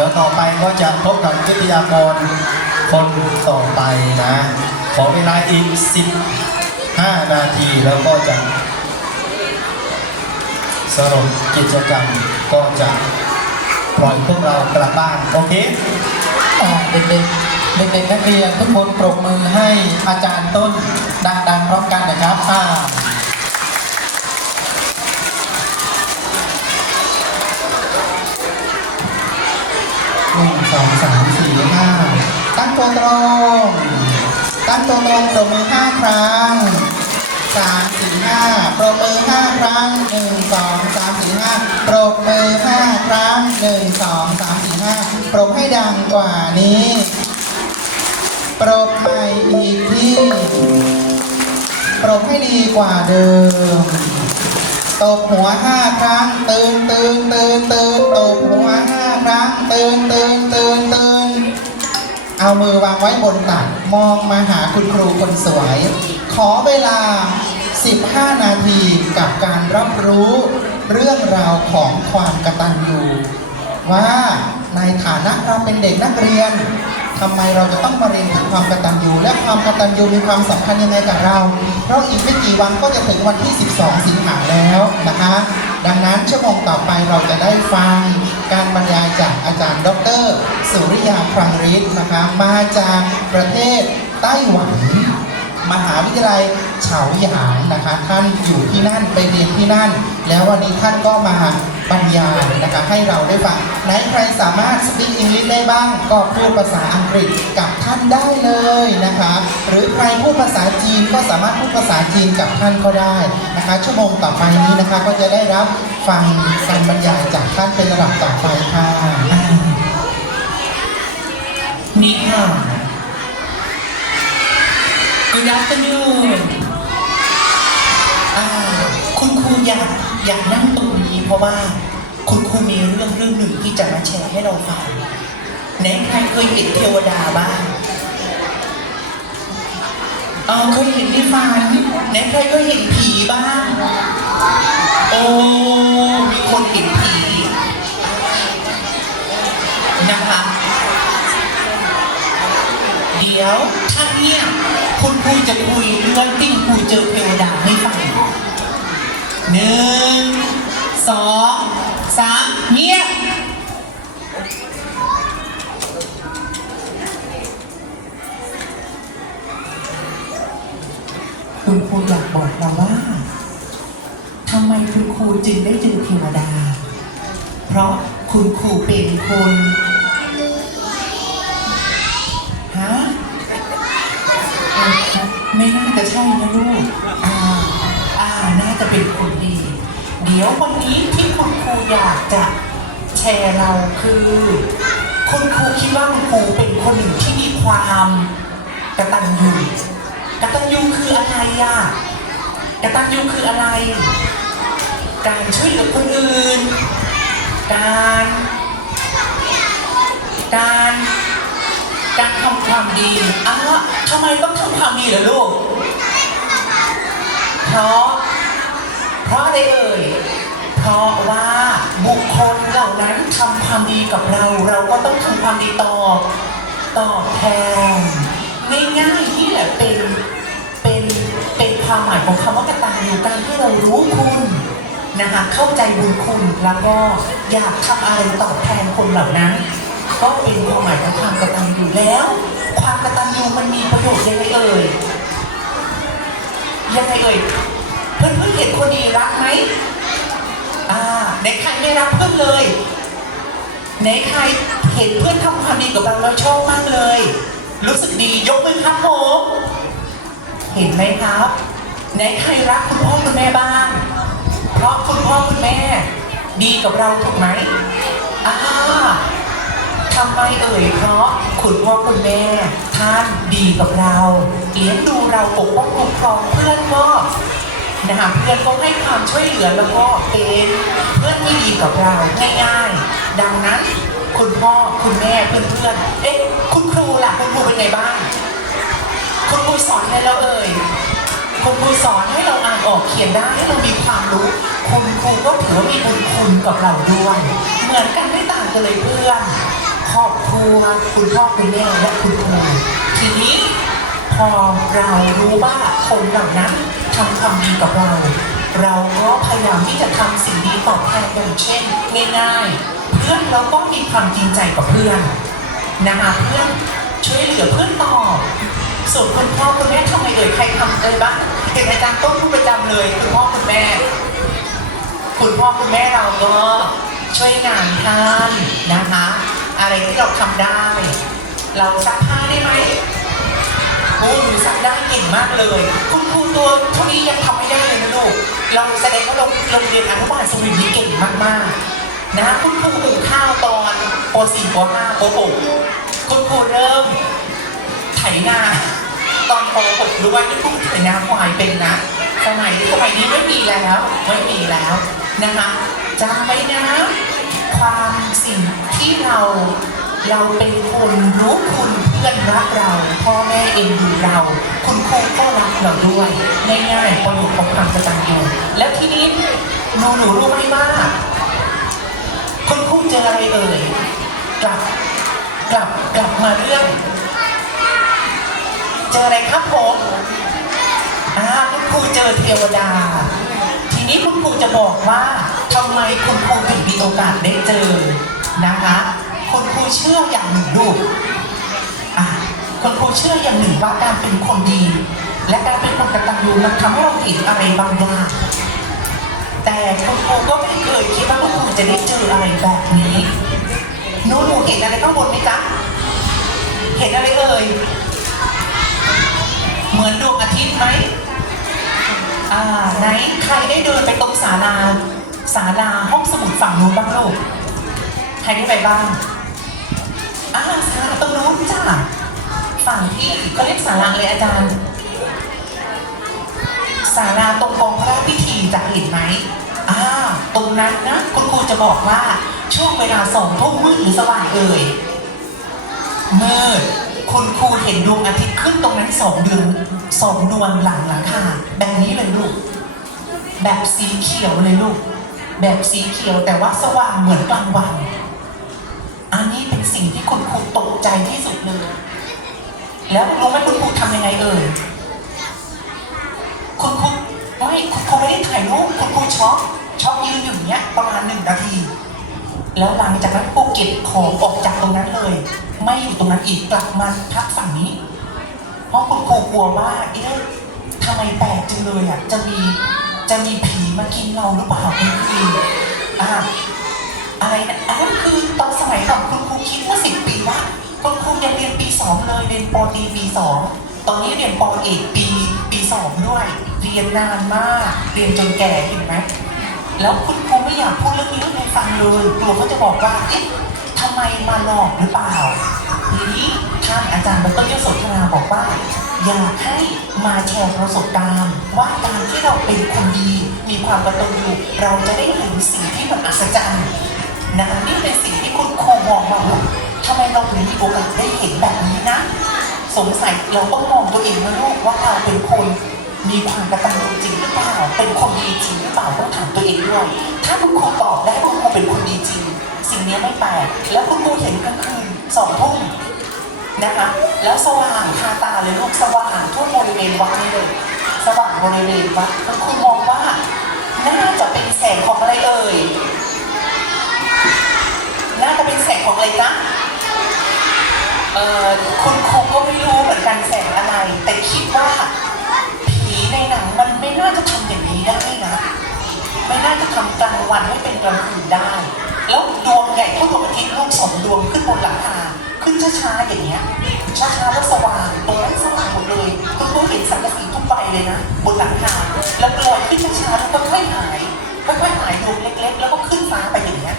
ดี๋ยวต่อไปก็จะพบกับวิทยากรคนต่อไปนะ ขอเวลาอีก 15 นาทีแล้วก็จะสรุปกิจกรรมก็จะปล่อยพวกเรากลับบ้าน โอเคเด็กๆเด็กๆนักเรียนทุกคนปรบมือให้อาจารย์ต้นดังๆพร้อมกันนะครับอ่าหนึ่ง สองสามสี่ห้าตั้งตัวตรงตั้งตัวตรงปรบมือห้าครั้งสามสี่ห้าปรบมือห้าครั้งหนึ่งสองสามสี่ห้าปรบมือห้าครั้งหนึ่งสองสามสี่ห้าปรบให้ดังกว่านี้ปรบใหม่อีกที่ปรบให้ดีกว่าเดิม ตบหัวห้าครั้งตื่นตื่นตื่นตื่นตบหัวห้าครั้งตื่นตื่นตื่นตื่นเอามือวางไว้บนตักมองมาหาคุณครูคนสวย ขอเวลา 15 นาทีกับการรับรู้เรื่องราวของความกระตัญญูว่าในฐานะเราเป็นเด็กนักเรียน ทำไมเราจะต้องมาเรียนถึงความกตัญญูและความกตัญญูมีความสำคัญยังไงกับเรา เพราะอีกไม่กี่วันก็จะถึงวันที่ 12 สิงหาแล้วนะคะ ดังนั้นชั่วโมงต่อไปเราจะได้ฟังการบรรยายจากอาจารย์ดร สุริยาพรังฤทธิ์นะคะ มาจากประเทศไต้หวัน มหาวิทยาลัยเฉาหยางนะคะ ท่านอยู่ที่นั่นไปเรียนที่นั่น แล้ววันนี้ท่านก็มาบรรยายนะคะให้เราได้ฟังไหนใครสามารถ speak English ได้บ้าง ก็พูดภาษาอังกฤษกับท่านได้เลยนะคะ หรือใครพูดภาษาจีนก็สามารถพูดภาษาจีนกับท่านก็ได้นะคะ ชั่วโมงต่อไปนี้นะคะก็จะได้รับฟังการบรรยายจากท่านเป็นระดับต่อไปค่ะนี่ค่ะ Good afternoon คุณครูอยากอยากนั่งตรงนี้เพราะว่าคุณครูมีเรื่องเรื่องหนึ่งที่จะมาแชร์ให้เราฟังไหนใครเคยเห็นเทวดาบ้างเออเคยเห็นในฝันไหนใครก็เห็นผีบ้าง โอ้ มีคนเห็นผีนะคะ เดี๋ยวถ้าเนี่ย คุณครูจะคุยเรื่องที่คุณครูเจอเทวดาให้ฟังหนึ่งสองสามเงียบคุณครูอยากบอกเราว่าทำไมคุณครูจึงได้เจอเทวดา เพราะคุณครูเป็นคน อยากจะแชร์เราคือ คุณครูคิดว่าคุณครูเป็นคนหนึ่งที่มีความกตัญญูกตัญญูคืออะไรอะกตัญญูคืออะไร การช่วยเหลือคนอื่น การ การการทำความดีอ้าวทำไมต้องทำความดีล่ะลูก เพราะ เพราะอะไรเอ่ย ราะว่าบุคคลเหล่านั้นทำความดีกับเรา เราก็ต้องทำความดีตอบตอบแทนง่ายๆนี่แหละเป็นเป็นเป็นความหมายของคำว่ากตัญญูการที่เรารู้คุณนะคะเข้าใจบุญคุณแล้วก็อยากทำอะไรตอบแทนคนเหล่านั้น ก็เป็นความหมายของความกตัญญูแล้ว ความกตัญญูมันมีประโยชน์ยังไงเอ่ยยังไงเอ่ยเพื่อนเพื่อนเห็นคนดีรักไหม อ่าในใครไม่รักเพื่อนเลยในใครเห็นเพื่อนทำความดีกับเราแล้วชอบมากเลย รู้สึกดียกมือครับผมเห็นไหมครับในใครรักคุณพ่อคุณแม่บ้าง เพราะคุณพ่อคุณแม่ ดีกับเราถูกไหมอ่าทำไมเอ่ยเพราะคุณพ่อคุณแม่ท่านดีกับเราเลี้ยงดูเราปกป้องคุ้มครองเพื่อนก็ นะคะเพื่อนก็ให้ความช่วยเหลือแล้วก็เป็นเพื่อนที่ดีกับเราง่าย ๆ ดังนั้นคุณพ่อคุณแม่เพื่อนๆเอ๊ะคุณครูล่ะคุณครูเป็นไงบ้างคุณครูสอนอะไรเราเอ่ยคุณครูสอนให้เราอ่านออกเขียนได้ให้เรามีความรู้ คุณครูก็ถือว่ามีบุญคุณกับเราด้วย เหมือนกันไม่ต่างกันเลยเพื่อนครอบครัวคุณพ่อคุณแม่และคุณครูทีนี้พอเรารู้ว่าคนเหล่านั้น ทำความดีกับเรา เราก็พยายามที่จะทำสิ่งดีตอบแทนอย่างเช่นง่ายๆ เพื่อนเราก็มีความจริงใจกับเพื่อนนะคะเพื่อนช่วยเหลือเพื่อนตอบส่วนคุณพ่อคุณแม่ทำไมเอ่ยใครทำเอ่ยบ้างเห็นอาจารย์ต้นพูดประจำเลยคุณพ่อคุณแม่ คุณพ่อคุณแม่เราก็ช่วยงานท่านนะคะ อะไรที่เราทำได้ เราซักผ้าได้ไหม โอ้หนูซักได้เก่งมากเลย คุณครูตัวเท่านี้ยังทำไม่ได้เลยนะลูกเราแสดงว่าเราโรงเรียนอนุบาลสวินนี้เก่งมากๆนะคุณครูหุงข้าวตอนป .4 ป .5 ป .6 คุณครูเริ่มไถนาตอนป .6 รู้ว่าที่พุ่งไถนาควายเป็นนะสมัยสมัยนี้ไม่มีแล้ว ไม่มีแล้วนะคะจำไว้นะ ความสิ่งที่เราเราเป็นคนรู้คุณ พื่อนรักเราพ่อแม่เอ็นดูเรา คุณครูก็รักเราด้วยง่ายๆประโยชน์ของความกตัญญูแล้วทีนี้หนูหนูรู้ไหมว่าคุณครูเจออะไรเอ่ยกลับกลับกลับมาเรื่อง เจออะไรครับผมอ่าคุณครูเจอเทวดา ทีนี้คุณครูจะบอกว่าทำไมคุณครูถึงมีโอกาสได้เจอนะคะคุณครูเชื่ออย่างหนึ่งลูก คุณคเชื่ออย่างหนึ่งว่าการเป็นคนดี และการเป็นคนกตัญญูมันทำให้เราเห็นอะไรบางอย่างแต่คุณครูก็ไม่เคยคิดว่าคุณครูจะได้เจออะไรแบบนี้หนูหนูเห็นอะไรข้างบนไหมจ๊ะเห็นอะไรเอ่ยเหมือนดวงอาทิตย์ไหมอ่าไหนใครได้เดินไปตรงศาลาศาลาห้องสมุดฝั่งนู้นบ้างลูกใครได้ไปบ้างอ่าศาลาตรงนู้นจ้า ฝั่งที่เขาเรียกศาลาเลยอาจารย์ศาลาตรงกองพระราชพิธีจะเห็นไหมอ่าตรงนั้นนะคุณครูจะบอกว่าช่วงเวลาสองทุ่มมืดหรือสว่างเอ่ยมืดคุณครูเห็นดวงอาทิตย์ขึ้นตรงนั้นสองดวงสองดวงหลังหลังคาแบบนี้เลยลูก แบบสีเขียวเลยลูก แบบสีเขียวแต่ว่าสว่างเหมือนกลางวัน อันนี้เป็นสิ่งที่คุณครูตกใจที่สุดเลย แล้วรู้ไหมคุณครูทำยังไงเอ่ยคุณครูไม่คุณครูไม่ได้ถ่ายรูปคุณครูช็อกช็อกยืนอยู่อย่างเนี้ยประมาณหนึ่งนาที แล้วหลังจากนั้นปูเก็บของออกจากตรงนั้นเลย ไม่อยู่ตรงนั้นอีกกลับมาพักฝั่งนี้ เพราะคุณครูกลัวว่าเอ๊ะทำไมแปลกจังเลยอะจะมีจะมีผีมากินเราหรือเปล่าคุณครูอ่าอะไรนะอันนั้นคือตอนสมัยก่อนคุณครูคิดเมื่อสิบปีว่า คุณครูยังเรียนปีสองเลยเรียนปตรีปีสองตอนนี้เรียนปเอกปีปีสองด้วย เรียนนานมาก เรียนจนแก่เห็นไหมแล้วคุณครูไม่อยากพูดเรื่องนี้ให้ใฟังเลยกลัวเขาจะบอกว่าเอ๊ะทำไมมาหลอกหรือเปล่าทีนี้ท่านอาจารย์ดรยศธนาบอกว่า อยากให้มาแชร์ประสบการณ์ ว่าการที่เราเป็นคนดี มีความกระตัญญูเราจะได้เห็นสิ่งที่มันอัศจรรย์นะคะนี่เป็นสิ่งที่คุณครูมองมา ทำไมเราถึงมีโอกาสได้เห็นแบบนี้นะ สงสัยเราต้องมองตัวเองนะลูกว่าเราเป็นคนมีความกระตัญญูจริงหรือเปล่า เป็นคนดีจริงหรือเปล่าต้องถามตัวเองด้วย ถ้าคุณครูตอบได้ว่าคุณครูเป็นคนดีจริง สิ่งนี้ไม่แปลกแล้วคุณครูเห็นกลางคืนสองทุ่มนะคะ แล้วสว่างคาตาเลยลูกสว่างทั่วบริเวณวัดนี่เลย สว่างบริเวณวัดคุณครูมองว่าน่าจะเป็นแสงของอะไรเอ่ยน่าจะเป็นแสงของอะไรนะ เออคุณครูก็ไม่รู้เหมือนกันแสงอะไร แต่คิดว่าผีในหนังมันไม่น่าจะทำอย่างนี้ได้นะ ไม่น่าจะทำกลางวันให้เป็นกลางคืนได้ แล้วดวงใหญ่เท่าดวงอาทิตย์ลูกสองดวงขึ้นบนหลังคาขึ้นช้าๆอย่างเงี้ยช้าๆแล้วสว่างตรงนั้นสว่างหมดเลยคุณครูเห็นสังกะสีทุกใบเลยนะบนหลังคาแล้วลอยขึ้นช้าๆแล้วก็ค่อยหายค่อยๆหายดวงเล็ก ๆ แล้วก็ขึ้นฟ้าไปอย่างเงี้ย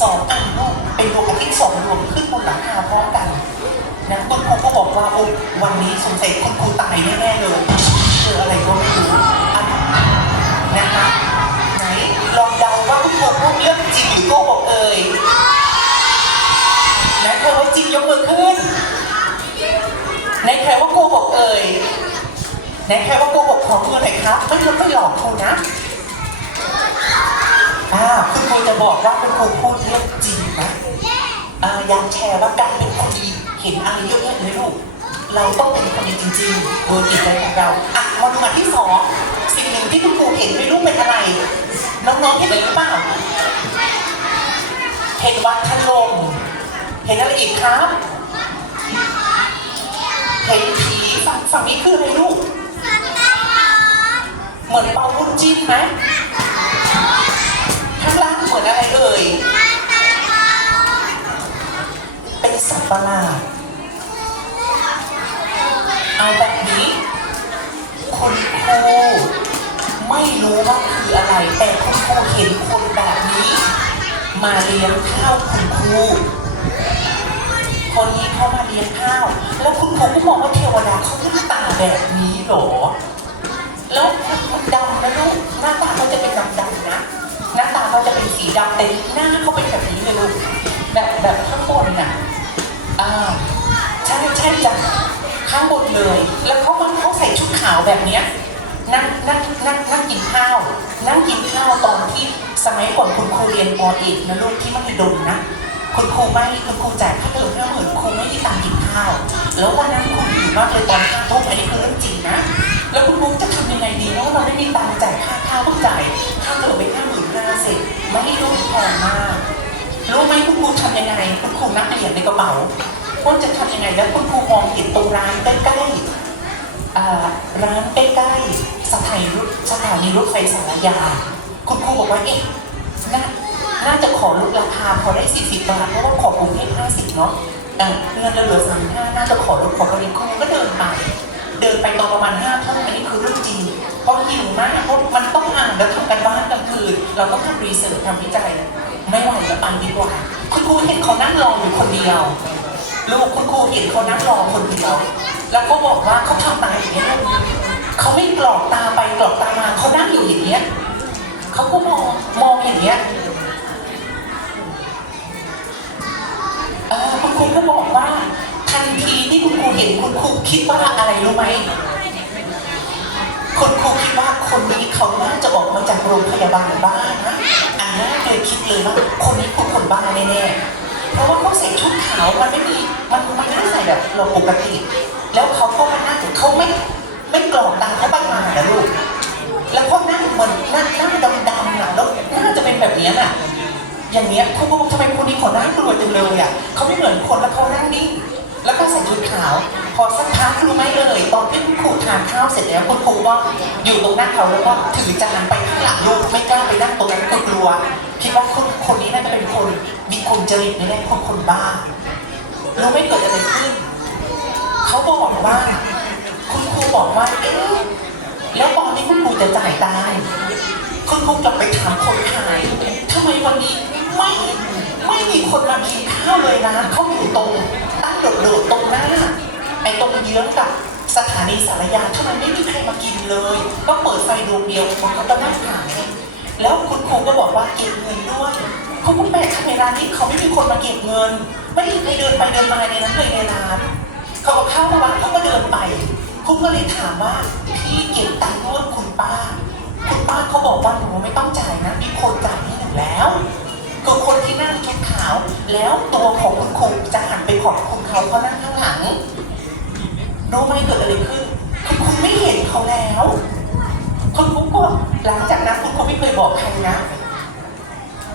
สองอันลูกเป็นดวงอาทิตย์สองดวงขึ้นบนหลังคาพร้อมกัน นะคุณครูก็บอกว่าโอ้วันนี้สงสัยคุณครูตายแน่ๆเลยเจออะไรก็ไม่รู้อะนะคะไหนลองเดาว่าคุณครูพูดเรื่องจริงหรือโกหกเอ่ยไหนใครว่าจริงยกมือขึ้นไหนใครว่าโกหกเอ่ยไหนใครว่าโกหกของมือหน่อยครับ ไม่งั้นไม่หลอกครูนะอ่าคุณครูจะบอกว่าคุณครูพูดเรื่องจริงนะอ่าอยากแชร์ว่าการเป็นคนดี เห็นอะไรเยอะแยะเลยลูก เราต้องเป็นคนดีจริงๆโดยจิตใจของเราอะมาดูอันที่สองสิ่งหนึ่งที่คุณครูเห็นไม่รู้เป็นอะไร น้องๆเห็นอะไรหรือเปล่าเห็นวัดพัดลมเห็นอะไรอีกครับ เห็นผีฝั่งฝั่งนี้คืออะไรลูก เหมือนเป่าบุญจิ้นไหมข้างล่างเหมือนอะไรเอ่ย จ้ะข้างบนเลย แล้วเขามันเขาใส่ชุดขาวแบบเนี้ยนั่งนั่งนั่งนั่งกินข้าว นั่งกินข้าวตอนที่สมัยก่อนคุณครูเรียนปอเอกนะลูกที่มัธยมนะคุณครูไม่คุณครูจ่ายค่าเทอมห้าหมื่นครูไม่ได้ตังค์กินข้าว แล้ววันนั้นครูอยู่มากเลยตอนห้าทุ่มอันนี้คือเรื่องจริงนะ แล้วคุณครูจะทำยังไงดีเนาะเราไม่มีตังค์จ่ายค่าข้าวต้องจ่ายค่าเทอมไปห้าหมื่นห้าสร็จไม่ได้รู้แพงมากรู้ไหมคุณครูทำยังไงคุณครูนักเรียนในกระเป๋า ว่าจะทำยังไงแล้วคุณครูมองเห็นตรงร้านใกล้ๆร้านใกล้ๆสถานีรถสถานีรถไฟสารยา คุณครูบอกว่าเอ๊ะน่าน่าจะขอลดราคาพอได้ 40 บาทเพราะว่าขอกรุงเทพ50 เนาะอ่เงินเหลือสามห้าน่าจะขอลดขอลดครูก็เดินไป เดินไปตอนประมาณห้าทุ่มอันนี้คือเรื่องจริงเพราะหิวมากเพราะมันต้องอ่านแล้วทำกันบ้านกลางคืนเราต้องทำรีเสิร์ชทำวิจัย ไม่ไหวแล้วไปดีกว่า คุณครูเห็นเขานั่งรออยู่คนเดียว ลูกคุณครูเห็นเขานั่งรอคนเดียว แล้วก็บอกว่าเขาทำตาอย่างนี้ยเขาไม่กรอกตาไปกรอกตามาเขานั่งอยู่อย่างเนี้ยเขาก็มองมองอย่างเนี้ยคุณครูก็บอกว่า ทันทีที่คุณครูเห็นคุณครูคิดว่าอะไรรู้ไหมคุณครูคิดว่าคนนี้เขาน่าจะออกมาจากโรงพยาบาลบ้านะอันแรกเลยคิดเลยว่าคนนี้คือคนบ้าแน่ๆเพราะว่าเขาใส่ชุดขาวมันไม่มี มันมันไม่ได้ใส่แบบเราปกติ แล้วเขาก็มานั่งเขาไม่ไม่กรอกตาเขาบางมานะลูก แล้วก็นั่งเหมือนนั่งนั่งดำๆอะแล้วน่าจะเป็นแบบนี้ยน่ะ อย่างเงี้ยครูก็บอกทำไมคนนี้เขาน่ากลัวจังเลยอะเขาไม่เหมือนคนแล้วเขานั่งนิ่งแล้วก็ใส่ชุดขาว พอสักพักรู้ไหมเลยตอนที่คุณครูทานข้าวเสร็จแล้วคุณครูก็อยู่ตรงหน้าเขาแล้วก็ถือจานไปข้างหลังลูกไม่กล้าไปนั่งตรงนั้นคือกลัวคิดว่าคนคนนี้น่าจะเป็นคนมีคนจริตแน่ๆคนคนบ้า รู้ไม่เกิดอะไรขึ้น เขาบอกว่า คุณครูบอกว่า เอ๊ะ แล้วตอนนี้คุณครูจะจ่ายตังค์คุณครูกลับไปถามคนขายทำไมวันนี้ไม่ไม่มีคนมากินข้าวเลยนะ เขาอยู่ตรงตั้งโดดๆตรงหน้าไอ้ตรงเยื้องกับสถานีสารยาทำไมไม่มีใครมากินเลย ก็เปิดไฟดวงเดียวคนเขาก็นั่งขายแล้วคุณครูก็บอกว่าเก็บเงินด้วยคุณครูแปลกทำไมร้านนี้เขาไม่มีคนมาเก็บเงิน ไม่มีใครเดินไปเดินมาในนั้นเลยในร้านเขาเอาข้าวมาวางเขาก็เดินไป คุณก็เลยถามว่าพี่เก็บตังค์ด้วยคุณป้า คุณป้าเขาบอกว่าหนูไม่ต้องจ่ายนะมีคนจ่ายให้หนูแล้วคือคนที่นั่งชุดขาว แล้วตัวของคุณครูจะหันไปขอบคุณเขาเขานั่งข้างหลังรู้ไหมเกิดอะไรขึ้นคุณครูไม่เห็นเขาแล้วคุณครูก็หลังจากนั้นคุณครูไม่เคยบอกใครนะ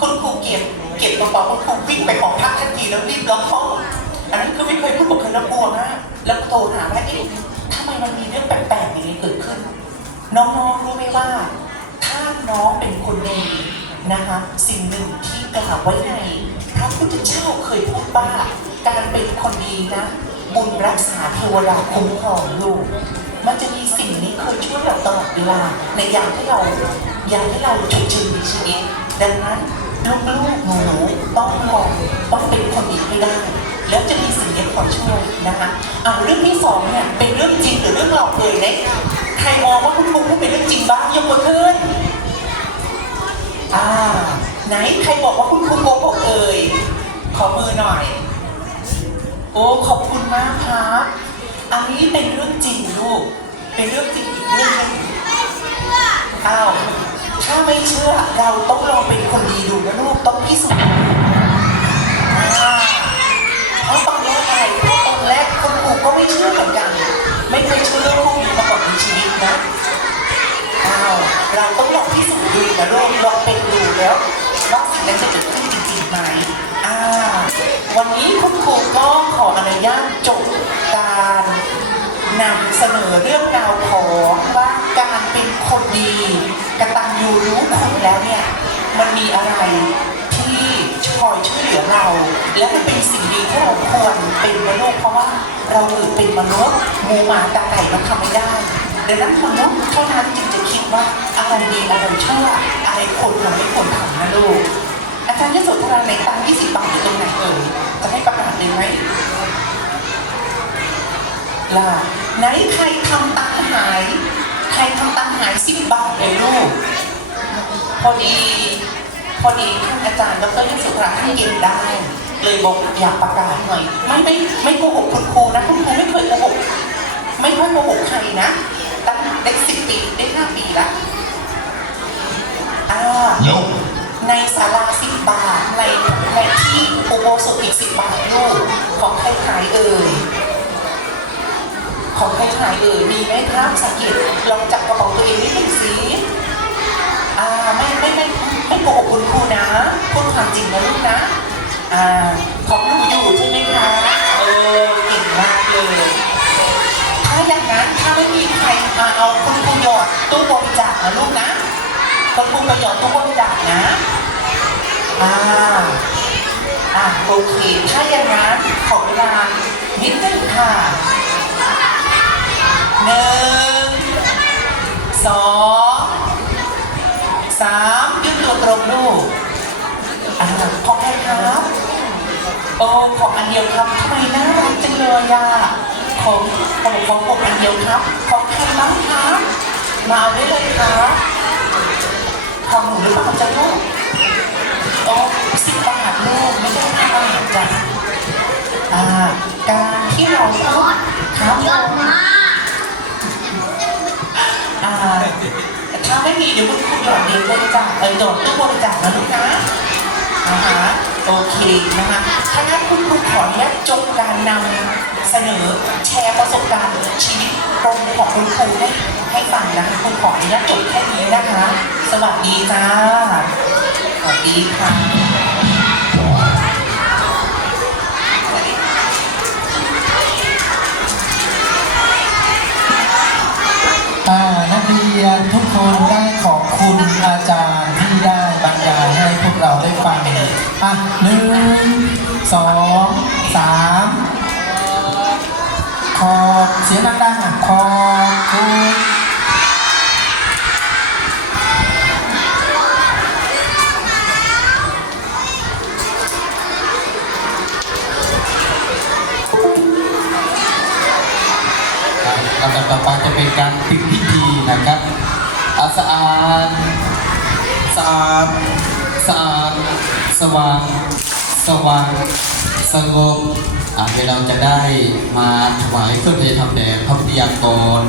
คุณครูเก็บเก็บกระเป๋าคุณครูวิ่งไปของพักทันทีแล้วรีบล็อกห้องอันนั้นคือไม่เคยพูดกับใครแล้วกลัวมากแล้วโทรหาว่าเอ๊ะทำไมมันมีเรื่องแปลกๆอย่างนี้เกิดขึ้น น้องๆรู้ไหมว่า ถ้าน้องเป็นคนดีนะคะสิ่งหนึ่งที่กล่าวไว้ในพระพุทธเจ้าเคยพูดว่าการเป็นคนดีนะ บุญรักษาเทวดาคุ้มครองลูกมันจะมีสิ่งนี้เคยช่วยเราตลอดเวลาในยามที่เรายามที่เราฉุกเฉินในชีวิตดังนั้น ลูกๆหนูๆต้องลองต้องเป็นคนดีให้ได้ แล้วจะมีสิ่งนี้คอยช่วยนะคะอ่าเรื่องที่สองเนี่ยเป็นเรื่องจริงหรือเรื่องหลอกเลยเนี่ยใครมองว่าคุณครูพูดเป็นเรื่องจริงบ้างยกมือขึ้นอ่าไหนใครบอกว่าคุณครูโกหกเอ่ยขอมือหน่อย โอ้ขอบคุณมากครับอันนี้เป็นเรื่องจริงลูกเป็นเรื่องจริงอีกเรื่องนึงอ้าว ถ้าไม่เชื่อเราต้องลองเป็นคนดีดูนะลูกต้องพิสูจน์เพราะตอนแรกอะรเพตอนแรกคุปู่ก็ไม่เชื่อเหมือนกัน ไม่เคยเชื่อเรื่องพวกนี้มาก่อนในชีวิตนะ อะไรที่คอยช่วยเหลือเรา และมันเป็นสิ่งดีที่เราควรเป็นมนุษย์เพราะว่าเราเกิดเป็นมนุษย์มูหมาตาไก่มันทำไม่ได้ดังนั้นมนุษย์เท่านั้นจึงจะคิดว่าอะไรดีอะไรชั่วอะไรควรทำไม่ควรทำนะลูกอาจารย์ยศธราในตังค์20บาทอยู่ตรงไหนเอ่ยจะให้ประกาศเลยไหมล่ะไหนใครทำตังหาย ใครทำตังหาย10บาทเลยลูก พอดี พอดีท่านอาจารย์ดรยศธราท่านเก็บได้ เลยบอกอยากประกาศหน่อย ไม่ไม่ไม่โกหกคุณครูนะคุณครูไม่เคยโกหกไม่ค่อยโกหกใครนะตั้งได้สิบปีได้ห้าปีละอ่าในศาลาสิบบาทในในที่อุโบสถอีกสิบบาทลูกของใครขายเอ่ยของใครขายเอ่ยมีไหมครับสังเกตลองจับกระเป๋าตัวเองนิดหนึ่งสิอ่าไม่ไม่ไม่ไม่ โกหกคุณครูนะพูดความจริงนะลูกนะอ่าของหนูอยู่ใช่ไหมคะเออเก่งมากเลยถ้าอย่างนั้นถ้าไม่มีใครมาเอาคุณครูหยอดตู้บริจาคนะลูกนะคุณครูไปหยอดตู้บริจาคนะอ่าอะโอเค ถ้าอย่างนั้นขอเวลานิดนึงค่ะหนึ่ง ลูกอ่าของใครครับโอ้ของอันเดียวครับทำไมน่ารักจังเลยอะของของของผมอันเดียวครับ ของใครบ้างครับมาเอาได้เลยครับของหนูหรือเปล่าจ๊ะลูกโอ้สิบบาทลูกไม่ใช่ห้าบาทจ้ะอ่าการที่เราพูดครับยอดมากอ่า ถ้าไม่มีเดี๋ยวคุณครูหยอดเด็กบริจาคเออหยอดตู้บริจาคนะลูกนะนะคะโอเคนะคะถ้างั้นคุณครูขออนุญาตจบการนำเสนอแชร์ประสบการณ์ชีวิตตรงของคุณครูให้ให้ฟังนะคะคุณขออนุญาตจบแค่นี้นะคะ สวัสดีจ้าสวัสดีค่ะ เรียนทุกคนได้ขอบคุณอาจารย์ที่ได้บรรยายให้พวกเราได้ฟังอะหนึ่งสองสามขอบเสียงดังๆอะขอบ ว่าง สว่าง สงบอะเดี๋ยวเราจะได้มาถวายเครื่องเทศทำแด่พระพิยากร